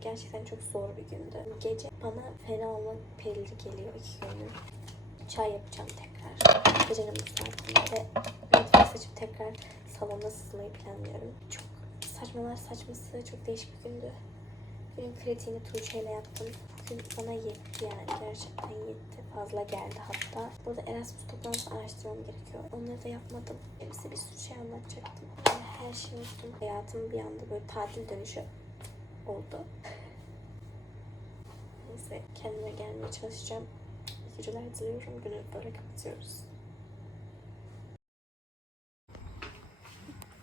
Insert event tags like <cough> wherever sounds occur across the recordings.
Gerçekten çok zor bir gündü. Gece bana fena olmak belli geliyor iki gündür. Çay yapacağım tekrar. Gecenin bu saatinde Netflix açıp tekrar salonda sızmayı planlıyorum. Çok saçmalar saçması çok değişik bir gündü. Benim kritiğini Tuğçe ile yaptım. Bugün bana yetti yani. Gerçekten yetti. Fazla geldi hatta. Burada Erasmus toplantısı araştırmam gerekiyor. Onları da yapmadım. Size bir sürü şey anlatacaktım. Yani her şeyi unuttum. Hayatım bir anda böyle tatil dönüşü oldu. Neyse kendime gelmeye çalışacağım. İyi geceler diliyorum. Günü böyle kapatıyoruz.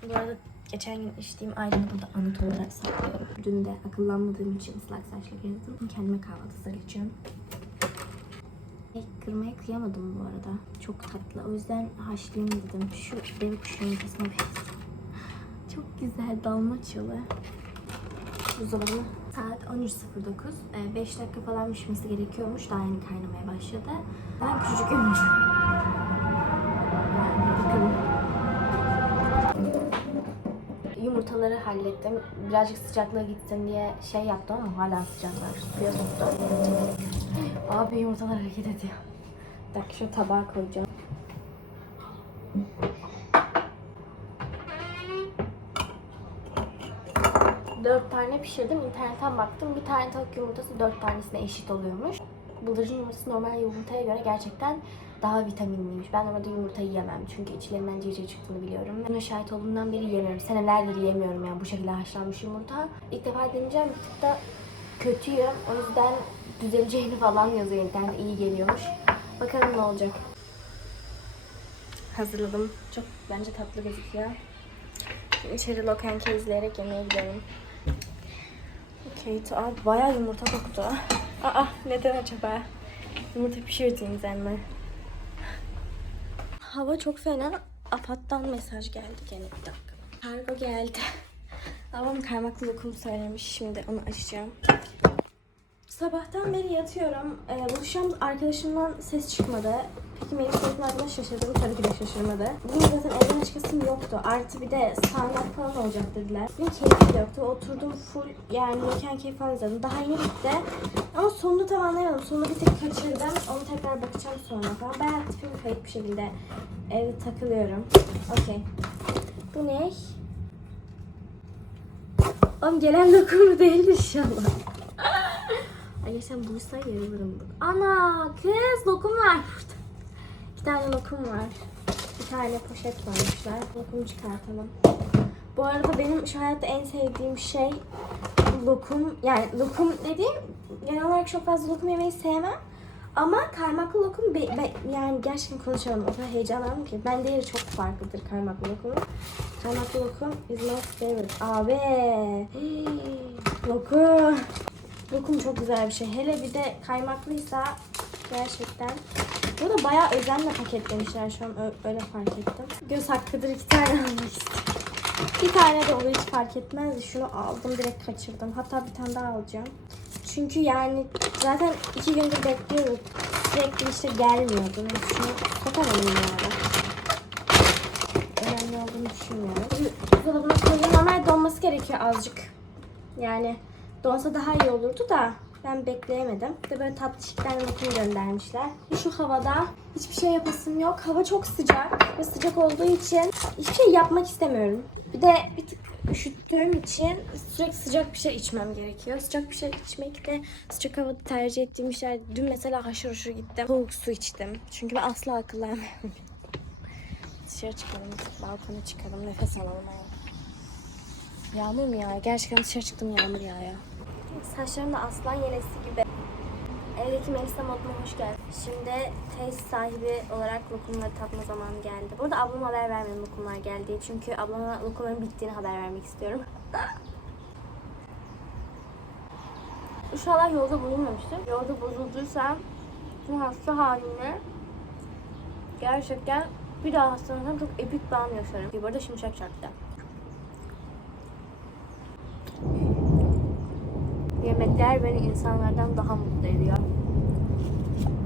Bu arada geçen gün içtiğim ayrını burada anıt olarak saklıyorum. Dün de akıllanmadığım için ıslak saçla gezdim. Kendime kahvaltı hazırlayacağım. E, kırmaya kıyamadım bu arada. Çok tatlı. O yüzden haşlayayım dedim. Şu deve kuşu yumurtasına benziyor. Çok güzel dalmaçyalı. Buzdolabı. Saat 13.09. 5 dakika falan pişmesi gerekiyormuş. Daha yeni kaynamaya başladı. Ben küçücük bakın. Yumurtaları hallettim. Birazcık sıcaklığı gitsin diye şey yaptım ama hala sıcaklar. Suya soktum. Abi yumurtalar hareket ediyor. Bir dakika şu tabağa koyacağım. Dört tane pişirdim. İnternetten baktım. Bir tane tavuk yumurtası dört tanesine eşit oluyormuş. Bıldırcın yumurtası normal yumurtaya göre gerçekten daha vitaminliymiş. Ben normalde yumurta yiyemem. Çünkü içlerinden civciv çıktığını biliyorum. Buna şahit olduğumdan beri yemiyorum. Senelerdir yemiyorum yani bu şekilde haşlanmış yumurta. İlk defa deneyeceğim. Bir tık da kötüyüm. O yüzden düzeleceğini falan yazıyor internette. iyi geliyormuş. Bakalım ne olacak. Hazırladım. Çok bence tatlı gözüküyor. İçeri lokanke izleyerek yemeğe gidelim. Okey, abi bayağı yumurta koktu. Aa, neden acaba? Yumurta pişirdiğimizden mi? Hava çok fena. Apat'tan mesaj geldi gene bir dakika. Kargo geldi. Babam kaymaklı lokum söylemiş. Şimdi onu açacağım. Sabahtan beri yatıyorum. Ee, buluşacağım arkadaşımdan ses çıkmadı. Peki Melih Soyutlar'dan şaşırdım. Tabii ki de şaşırmadı. Bugün zaten evden başkasım yoktu. Artı bir de sağanak falan olacak dediler. Bugün keyfi de yoktu. Oturdum full yani mekan keyif falan izledim. Daha yeni bitti. Ama sonunu tam anlayamadım. Sonunu bir tek kaçırdım. Onu tekrar bakacağım sonra falan. Ben aktifim kayıt bir şekilde evde takılıyorum. Okey. Bu ne? Oğlum gelen lokumu değil inşallah. <laughs> Ay sen bulursan yarılırım. Ana kız lokum var burada. Tane lokum var. Bir tane poşet koymuşlar. Lokum çıkartalım. Bu arada benim şu hayatta en sevdiğim şey lokum. Yani lokum dediğim genel olarak çok fazla lokum yemeyi sevmem. Ama kaymaklı lokum be- be- yani gerçekten konuşamadım. O kadar heyecanlandım ki. Ben değeri çok farklıdır kaymaklı lokumun. Kaymaklı lokum is my favorite. Abi. <gasps> lokum. Lokum çok güzel bir şey. Hele bir de kaymaklıysa gerçekten. Burada bayağı özenle paketlemişler şu an öyle fark ettim. Göz hakkıdır iki tane almak. Bir tane de olur hiç fark etmez. Şunu aldım direkt kaçırdım. Hatta bir tane daha alacağım. Çünkü yani zaten iki gündür bekliyoruz. Sürekli işte gelmiyordu. Ben şunu sokamadım yani. Önemli olduğunu düşünmüyorum. Buzdolabına koyayım. Normal donması gerekiyor azıcık. Yani donsa daha iyi olurdu da ben bekleyemedim. Bir de böyle tatlı şıklar lokum göndermişler. Şu havada hiçbir şey yapasım yok. Hava çok sıcak ve sıcak olduğu için hiçbir şey yapmak istemiyorum. Bir de bir tık üşüttüğüm için sürekli sıcak bir şey içmem gerekiyor. Sıcak bir şey içmek de sıcak havada tercih ettiğim şeyler. Dün mesela haşır huşur gittim. Soğuk su içtim. Çünkü ben asla akıllanmıyorum. <laughs> Dışarı çıkalım, balkona çıkalım, nefes alalım. Yağmur mu ya? Gerçekten dışarı çıktım yağmur yağıyor. Saçlarım da aslan yenesi gibi. Evdeki Melisa moduna hoş geldin. Şimdi tesis sahibi olarak lokumları tatma zamanı geldi. Burada ablama haber vermedim lokumlar geldi. Çünkü ablama lokumların bittiğini haber vermek istiyorum. <laughs> An yolda bulunmamıştım. Yolda bozulduysa bu hasta haline gerçekten bir daha hastalanırsam çok epik bir an yaşarım. Bu arada şimşek çarptı. yemekler beni insanlardan daha mutlu ediyor.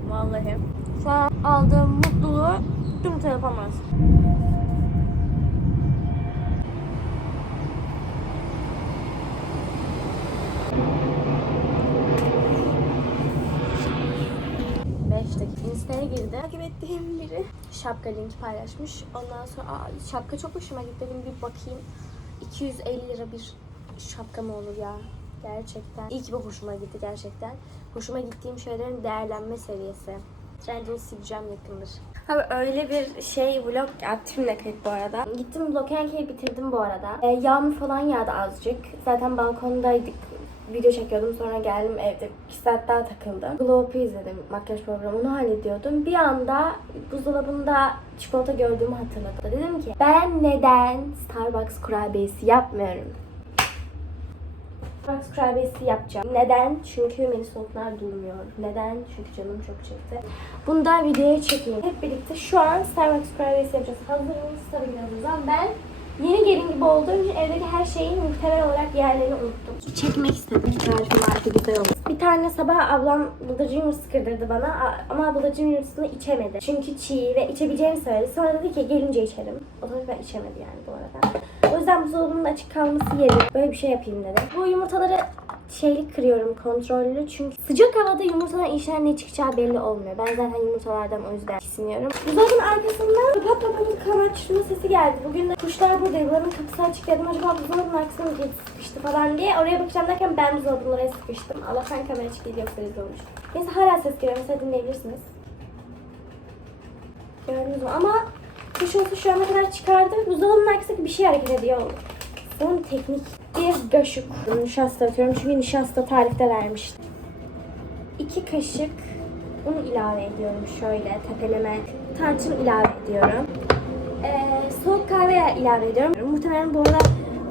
Vallahi. Şu an aldığım mutluluğu kimse yapamaz. Insta'ya girdi. Takip ettiğim biri şapka linki paylaşmış. Ondan sonra Aa, şapka çok hoşuma gitti. Dedim bir bakayım. 250 lira bir şapka mı olur ya? Gerçekten. İyi ki bu hoşuma gitti gerçekten. Hoşuma gittiğim şeylerin değerlenme seviyesi. Trendyol sileceğim yakındır. Abi öyle bir şey vlog aktifimle kayıt bu arada. Gittim Lokenke'yi bitirdim bu arada. Ee, yağmur falan yağdı azıcık. Zaten balkondaydık. Video çekiyordum sonra geldim evde 2 saat daha takıldım. Glow Up izledim makyaj programını hallediyordum. Bir anda buzdolabında çikolata gördüğümü hatırladım. Dedim ki ben neden Starbucks kurabiyesi yapmıyorum? Starbucks kurabiyesi yapacağım. Neden? Çünkü Melis Oltlar durmuyor. Neden? Çünkü canım çok çekti. Bunu da videoya çekeyim. Hep birlikte şu an Starbucks kurabiyesi yapacağız. Hazır mıyız? Tabii ki ben yeni gelin gibi olduğum için evdeki her şeyin muhtemel olarak yerlerini unuttum. Çekmek istedim ki tarifim artık güzel olur. Bir tane sabah ablam bıldırcın yumurtası kırdırdı bana ama bıldırcın yumurtasını içemedi. Çünkü çiğ ve içebileceğini söyledi. Sonra dedi ki gelince içerim. O zaman ben içemedi yani bu arada. O yüzden buzdolabının açık kalması yerine böyle bir şey yapayım dedim. Bu yumurtaları şeylik kırıyorum kontrollü çünkü sıcak havada yumurtadan içinden ne çıkacağı belli olmuyor. Ben zaten yumurtalardan o yüzden tiksiniyorum. Buzdolabının arkasından kapat kapanın kamaçma sesi geldi. Bugün de kuşlar buradaydı. Buzdolabının kapısı açık dedim. Acaba buzdolabının arkasına mı sıkıştı falan diye. Oraya bakacağım derken ben buzdolabının oraya sıkıştım. Allah'tan kamera açık değil yoksa olmuş. Neyse hala ses geliyor. Mesela dinleyebilirsiniz. Gördünüz mü? Ama kuş olsa şu ana kadar çıkardı. Buzdolabının arkasındaki bir şey hareket ediyor. Son teknik bir gaşuk. Nişasta atıyorum çünkü nişasta tarifte vermişti. 2 kaşık un ilave ediyorum şöyle tepeleme. Tarçın ilave ediyorum. Ee, soğuk kahve ilave ediyorum. Muhtemelen bu arada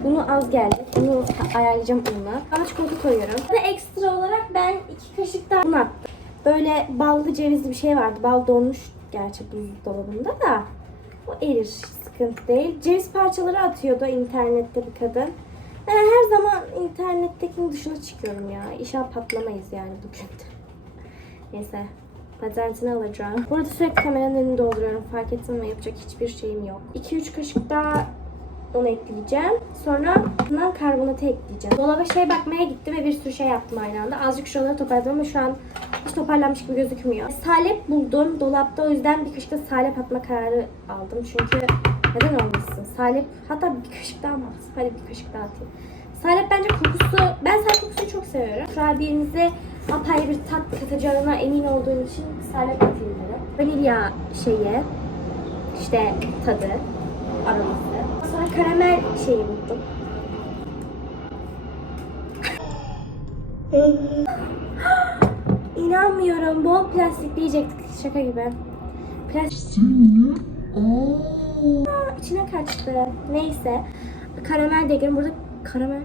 unu az geldi. Bunu ayarlayacağım unla. Ama çikolata koyuyorum. Ve ekstra olarak ben 2 kaşık daha un attım. Böyle ballı cevizli bir şey vardı. Bal donmuş gerçi buzdolabında da. O erir. Sıkıntı değil. Ceviz parçaları atıyordu internette bir kadın. Ben her zaman internettekinin dışına çıkıyorum ya. İnşallah patlamayız yani bugün. <laughs> Neyse. Patentini alacağım. Burada sürekli kameranın önünde dolduruyorum. Fark ettim ama yapacak hiçbir şeyim yok. 2-3 kaşık daha un ekleyeceğim. Sonra bundan karbonatı ekleyeceğim. Dolaba şey bakmaya gittim ve bir sürü şey yaptım aynı anda. Azıcık şuraları toparladım ama şu an hiç toparlanmış gibi gözükmüyor. Salep buldum dolapta o yüzden bir kaşık da salep atma kararı aldım. Çünkü neden olmasın? Salep hatta bir kaşık daha mı atsın? Hadi bir kaşık daha atayım. Salep bence kokusu, ben salep kokusunu çok seviyorum. Kurabiyenize apayrı bir tat katacağına emin olduğum için salep atayım dedim. Vanilya şeyi, işte tadı, aroması. Sonra karamel şeyi buldum. <gasps> İnanmıyorum. Bol plastikleyecektik şaka gibi. Plastik. Aa, içine kaçtı. Neyse. Karamel de ekledim. Burada karamel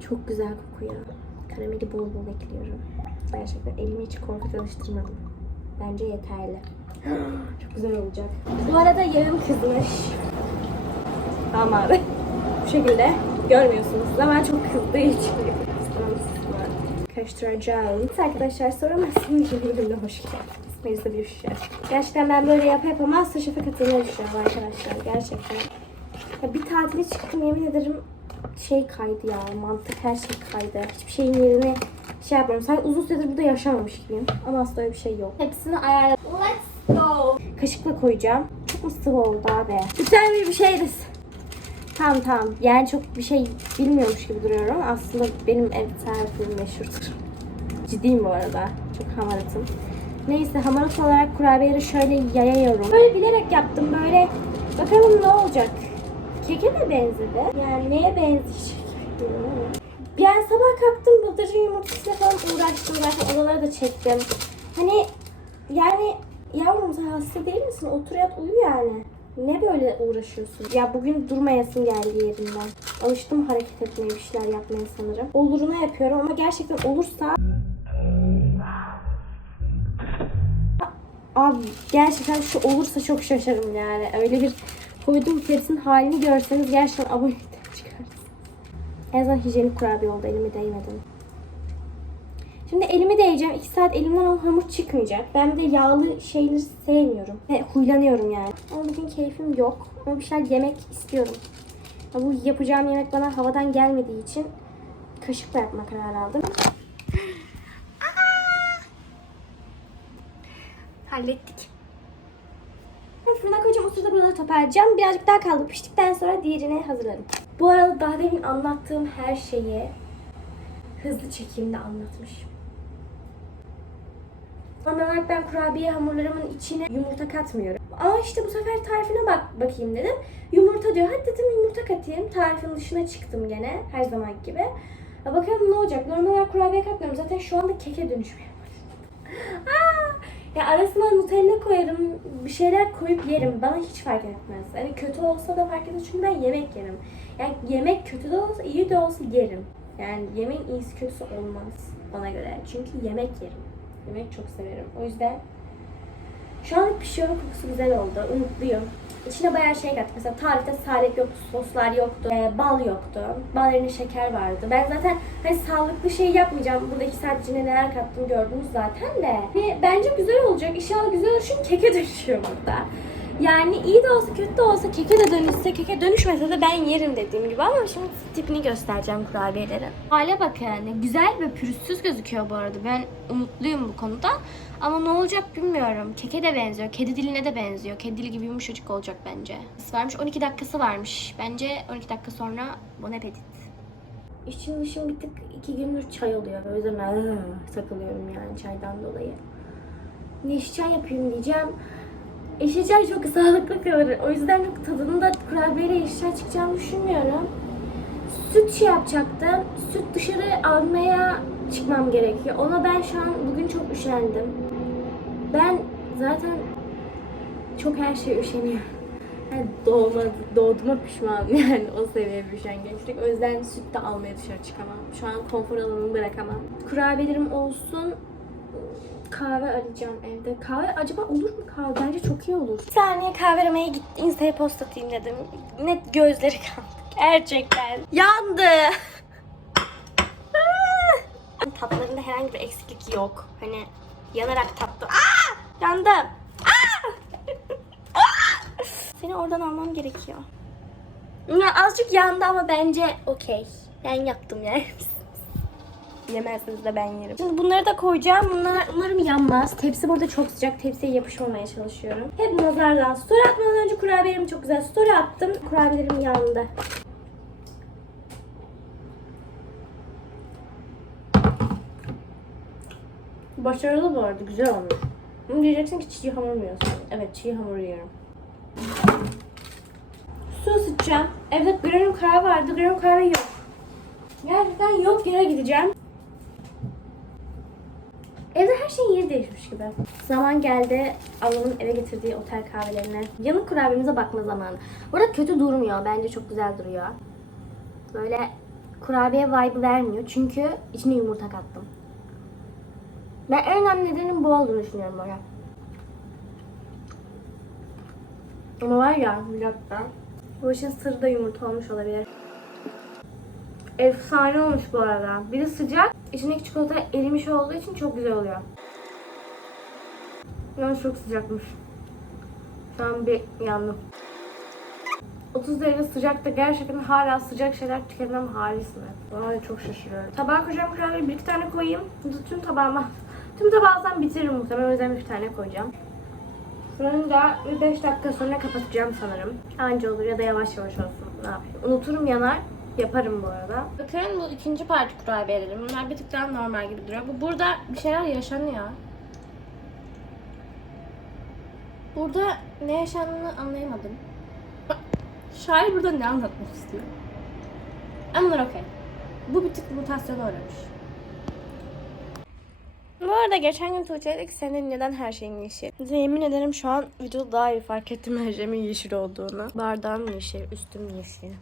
çok güzel kokuyor. Karameli bol bol ekliyorum. Gerçekten elimi hiç korkut alıştırmadım. Bence yeterli. <gasps> Çok güzel olacak. Bu arada yağım kızmış. Ama bu şekilde görmüyorsunuz ama çok kızdığı için karıştıracağım. Arkadaşlar soramazsınız bölümüne <laughs> hoş geldiniz. Mecliste bir şişe. Gerçekten ben böyle yap yap ama Masterchef'e katılmaya düşünüyorum arkadaşlar. Gerçekten. Ya bir tatile çıktım yemin ederim şey kaydı ya. Mantık her şey kaydı. Hiçbir şeyin yerine şey yapmıyorum. Sanki uzun süredir burada yaşamamış gibiyim. Ama aslında öyle bir şey yok. Hepsini ayarladım. Let's go. Kaşıkla koyacağım. Çok mu sıvı oldu abi? Lütfen bir şey desin. Tamam tamam. Yani çok bir şey bilmiyormuş gibi duruyorum. Aslında benim ev tarifim meşhurdur. Ciddiyim bu arada. Çok hamaratım. Neyse hamarat olarak kurabiyeleri şöyle yayıyorum. Böyle bilerek yaptım. Böyle bakalım ne olacak. Keke mi benzedi? Yani neye benzeyecek? Yani sabah kalktım bıldırcın yumurtasıyla falan uğraştım. Zaten odaları da çektim. Hani yani yavrum sen hasta değil misin? Otur yat uyu yani. Ne böyle uğraşıyorsun? Ya bugün durmayasın geldi yerinden. Alıştım hareket etmeye, bir şeyler yapmaya sanırım. Oluruna yapıyorum ama gerçekten olursa... Gerçekten şu olursa çok şaşarım yani. Öyle bir koyduğum tepsinin halini görseniz gerçekten abonelikten çıkarsınız. En azından hijyenik kurabiye oldu. Elimi değmedim. Şimdi elimi değeceğim. 2 saat elimden o hamur çıkmayacak. Ben de yağlı şeyleri sevmiyorum. Ve huylanıyorum yani. Ama bugün keyfim yok. Ama bir şeyler yemek istiyorum. Ya bu yapacağım yemek bana havadan gelmediği için kaşıkla yapma kararı aldım. Hallettik. Fırına koyacağım. O sırada buraları toparlayacağım. Birazcık daha kaldı. Piştikten sonra diğerini hazırlarım. Bu arada daha demin anlattığım her şeyi hızlı çekimde anlatmışım. Normal olarak ben kurabiye hamurlarımın içine yumurta katmıyorum. Ama işte bu sefer tarifine bak bakayım dedim. Yumurta diyor. Hadi dedim yumurta katayım. Tarifin dışına çıktım gene her zaman gibi. Bakalım ne olacak. Normal olarak kurabiye katmıyorum. Zaten şu anda keke dönüşmeye başladı. <laughs> Aa! Ya arasına Nutella koyarım, bir şeyler koyup yerim. Bana hiç fark etmez. Hani kötü olsa da fark etmez çünkü ben yemek yerim. Yani yemek kötü de olsa, iyi de olsa yerim. Yani yemeğin iyisi kötüsü olmaz bana göre. Çünkü yemek yerim. Yemek çok severim. O yüzden şu an pişiyor kokusu güzel oldu. Umutluyum. İçine bayağı şey kattık. Mesela tarifte salep yoktu, soslar yoktu, e, bal yoktu. Bal yerine şeker vardı. Ben zaten hani sağlıklı şey yapmayacağım. Saat içine neler kattım gördünüz zaten de. Hani bence güzel olacak. İnşallah güzel olur çünkü keke dönüşüyor burada. Yani iyi de olsa kötü de olsa keke de dönüşse, keke dönüşmese de ben yerim dediğim gibi ama şimdi tipini göstereceğim kurabiyelerin. Hale bak yani. Güzel ve pürüzsüz gözüküyor bu arada. Ben umutluyum bu konuda. Ama ne olacak bilmiyorum. Keke de benziyor. Kedi diline de benziyor. Kedi dili gibi yumuşacık olacak bence. Varmış 12 dakikası varmış. Bence 12 dakika sonra bon appetit. İçim dışım bir tık iki gündür çay oluyor. O yüzden ben takılıyorum yani çaydan dolayı. Yeşil çay yapayım diyeceğim. Yeşil çay çok sağlıklı kalır. O yüzden çok tadında kurabiyeyle yeşil çay çıkacağını düşünmüyorum. Süt şey yapacaktım. Süt dışarı almaya çıkmam gerekiyor. Ona ben şu an bugün çok üşendim. Ben zaten çok her şeye üşeniyorum. Yani doğma, doğduğuma pişmanım <laughs> yani o seviyeye bir üşengeçlik. O yüzden süt de almaya dışarı çıkamam. Şu an konfor alanımı bırakamam. Kurabiyelerim olsun. Kahve arayacağım evde. Kahve acaba olur mu kahve? Bence çok iyi olur. Bir saniye kahve aramaya gittim. Insta'ya post atayım dedim. Net gözleri kaldı. Gerçekten. Yandı. <laughs> Tatlarında herhangi bir eksiklik yok. Hani yanarak tattı. Aa! Yandım. <laughs> Seni oradan almam gerekiyor. Azıcık yandı ama bence okey. Ben yaptım yani. Yemezsiniz de ben yerim. Şimdi bunları da koyacağım. Bunlar umarım yanmaz. Tepsi burada çok sıcak. Tepsiye yapışmamaya çalışıyorum. Hep nazardan. Story atmadan önce kurabiyelerimi çok güzel story attım. Kurabiyelerim yandı. Başarılı bu arada. Güzel olmuş. Bunu diyeceksin ki çiğ hamur mu yiyorsun? Evet çiğ hamur yiyorum. Su ısıtacağım. Evde granül kahve vardı. Granül kahve yok. Gerçekten yok yere gideceğim. Şeyin yeri değişmiş gibi. Zaman geldi ablamın eve getirdiği otel kahvelerine. Yanık kurabiyemize bakma zamanı. Burada kötü durmuyor. Bence çok güzel duruyor. Böyle kurabiye vibe vermiyor. Çünkü içine yumurta kattım. Ben en önemli nedenin bu olduğunu düşünüyorum böyle. Ama var ya bir dakika. Bu işin sırrı da yumurta olmuş olabilir. Efsane olmuş bu arada. Bir de sıcak. İçindeki çikolata erimiş olduğu için çok güzel oluyor. Yalnız çok sıcakmış. Şu an bir yandım. 30 derece sıcakta gerçekten hala sıcak şeyler tüketmem halis mi? Vallahi çok şaşırıyorum. Tabağa koyacağım kurabiye bir iki tane koyayım. Tüm tabağıma. Tüm tabağı alsam bitiririm muhtemelen. O yüzden bir tane koyacağım. Fırını da 5 dakika sonra kapatacağım sanırım. Anca olur ya da yavaş yavaş olsun. Ne yapayım? Unuturum yanar. Yaparım bu arada. Bakın bu ikinci parti kurabiyelerim. Bunlar bir tık daha normal gibi duruyor. Bu burada bir şeyler yaşanıyor. Burada ne yaşandığını anlayamadım. Şair burada ne anlatmak istiyor? Ama okey. Bu bir tık mutasyona uğramış. Bu arada geçen gün Tuğçe'ye dedik senin neden her şeyin yeşil? Size yemin ederim şu an videoda daha iyi fark ettim her şeyimin yeşil olduğunu. Bardağım yeşil, üstüm yeşil.